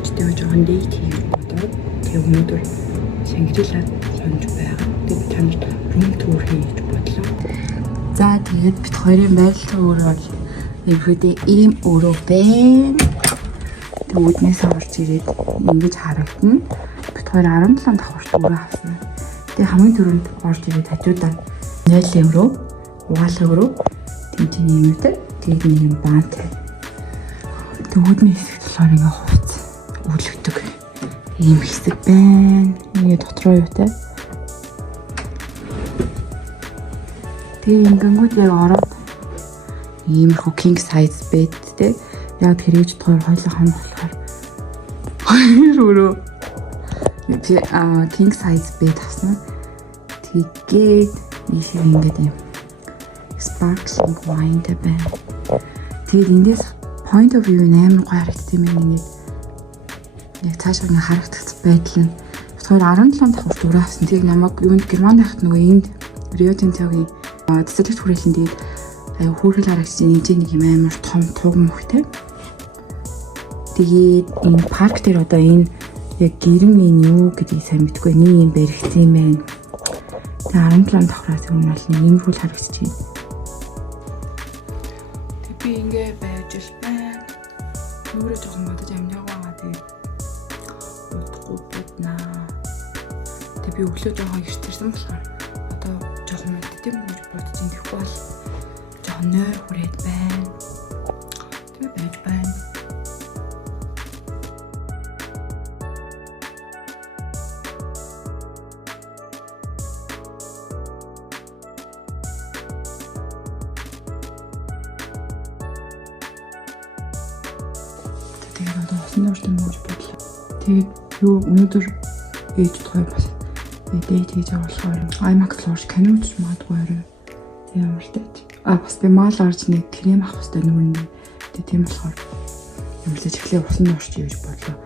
ээжтэйгээ жоохон дэйт хийх бодоод тэг өнөөдөр Шангрилад сонж байгаа. Тэг чамд рум тур хийж бодлоо. За тэгээд бит хоёрын байрлал өөр бол ерөөдөө ийм өрөө байна. Үүднээс орж ирээд ингэж харагдана. Бит хоёр 17 давхарч өрөө авсан. Тэг хамгийн түрүүнд орж ирээд хажуудаа 0 евро, угаалгын өрөө, тэмцэн нэмэгдэл, тэгээд нэг юм баантай. Үүдний хэсэг болохоор ингээ хувц үлгдэг ийм хэсэг байна. Ингээ дотроо юутай. Тэгээ ингэнгүүт яг ороод иймэрхүү king size bedтэй. Яг тэрэж тоор хойлоо хам болохоор хоёр өрөө king size bed авсан. Тэгээд ийшээ ингээд юм sparkling wine тэ байна. Тэгээд эндээс point of view амар гоё харагдсан юм ингээд. Яг цаашаа ингээ харагдах байдал нь болохоор 17 давхарч өрөө авсан. Тэгээд намайг юунд Германд байхад нөгөө энд Rio Tinto-гийн цэцэрлэгт хүрээлэн дээр аюу хүүрхэл харагдсан нэг юм амар том туг мөхтэй. Тэгээд энэ парк дээр одоо энэ яг гэрэн энэ юу гэдгийг сайн мэдгүй нэг юм баригдсан юм байна. Тэгээд 17 давхраас өмнө бол нэг юм хөл харагдчих юм. Тэг би ингээ байж л байна. Нүрээ жоохон бодож амжаагаа байгаа. Тэгээд удахгүй боднаа. Тэг би өглөө жоохон ирсэн болохоор одоо жоохон мэддэм гэж бодож ин тэгэхгүй бол жоохон нойр хүрээд байна. Тэгээ байж байна. Тэгээд одоо усан дуртай мууж бодлоо. Тэгээд юу өнөөдөр ээж тухай бас дээд хийж байгаа болохоор IMAX лууш кино үзэж магадгүй орой. Тийм амар таач. Бас би мал орж нэг крем авах хэрэгтэй нүрээ. Тэгээд тийм болохоор юмлаж эхлээ усан дуурч хийж бодлоо.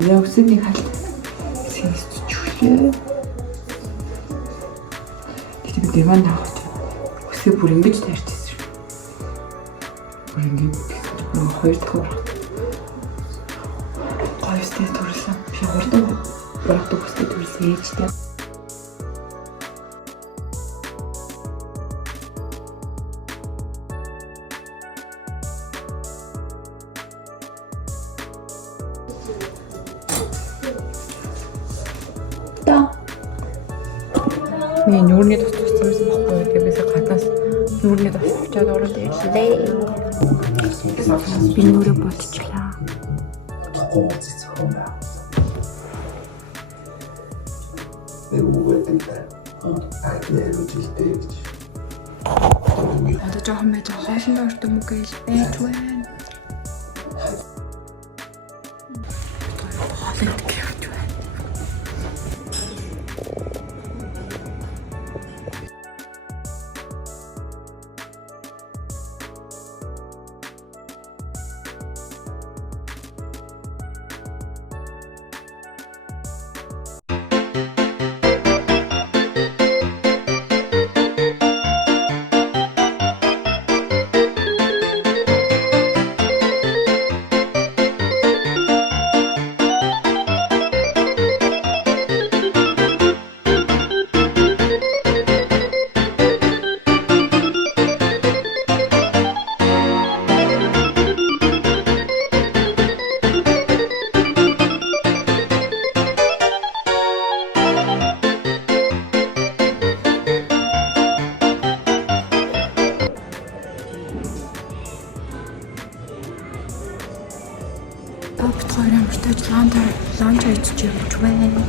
Яг үсэний халт сэнсчүүлээ. Тэгээд би диван тавьж үсээ бүр ингэж тарьчихсан. Бүр ингэж хоёр дахь гойстэй төрлөө. Би хурдан барахдаг үстэй төрлөө ээжтэй. Миний нүрний тус туссан байхгүй. Тэгээд бисаа гаднаас нүрний тус авчаад ороод ирлээ. Би нүрээ бодчихлаа. Одоо жоохон байж хоолндоо өртөм үг гээл байж байна. Хоолнд гэж байна. явж байна.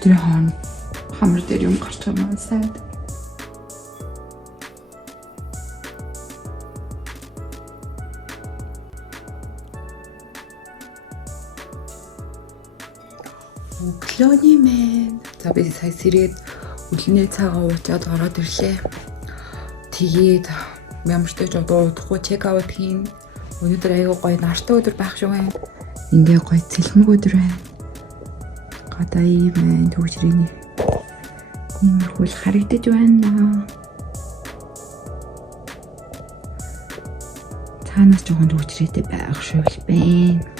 Тэр хамар дээр юм гарч байгаа маань сайд. Өглөөний мэн. За би сая сэрээд өглөөний цагаа уучаад ороод ирлээ. Тэгээд ямар ч тач одоо удахгүй чек аут хийн. Өнөөдөр аягүй гоё нартай өдөр байх шүү байна. Ингээ гоё цэлмэг өдөр байна. Одоо ийм төвчрийн иймэрхүү харагдаж байна. Цаанаас жоохон төвчрээтэй байх шүү байна.